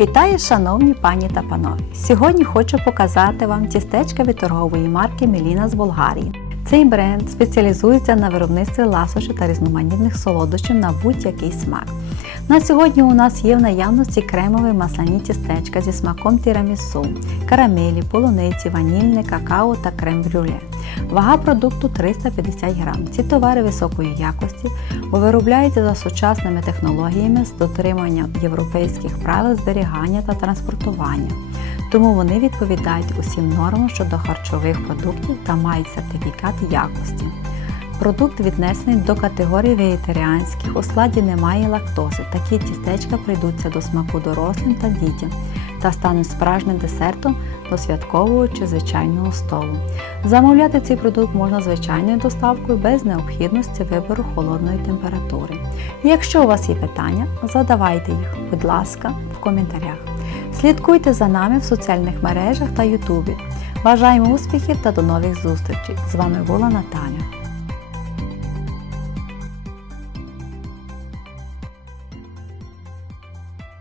Вітаю, шановні пані та панове! Сьогодні хочу показати вам тістечка від торгової марки Меліна з Болгарії. Цей бренд спеціалізується на виробництві ласощів та різноманітних солодощів на будь-який смак. На сьогодні у нас є в наявності кремові масляні тістечка зі смаком тірамісу, карамелі, полуниці, ванільне, какао та крем-брюле. Вага продукту 350 грам. Ці товари високої якості виробляються за сучасними технологіями з дотриманням європейських правил зберігання та транспортування. Тому вони відповідають усім нормам щодо харчових продуктів та мають сертифікат якості. Продукт віднесений до категорії вегетаріанських, у складі немає лактози. Такі тістечка прийдуться до смаку дорослим та дітям та стануть справжнім десертом до святкового чи звичайного столу. Замовляти цей продукт можна звичайною доставкою без необхідності вибору холодної температури. Якщо у вас є питання, задавайте їх, будь ласка, в коментарях. Слідкуйте за нами в соціальних мережах та Ютубі. Бажаємо успіхів та до нових зустрічей! З вами була Наталя.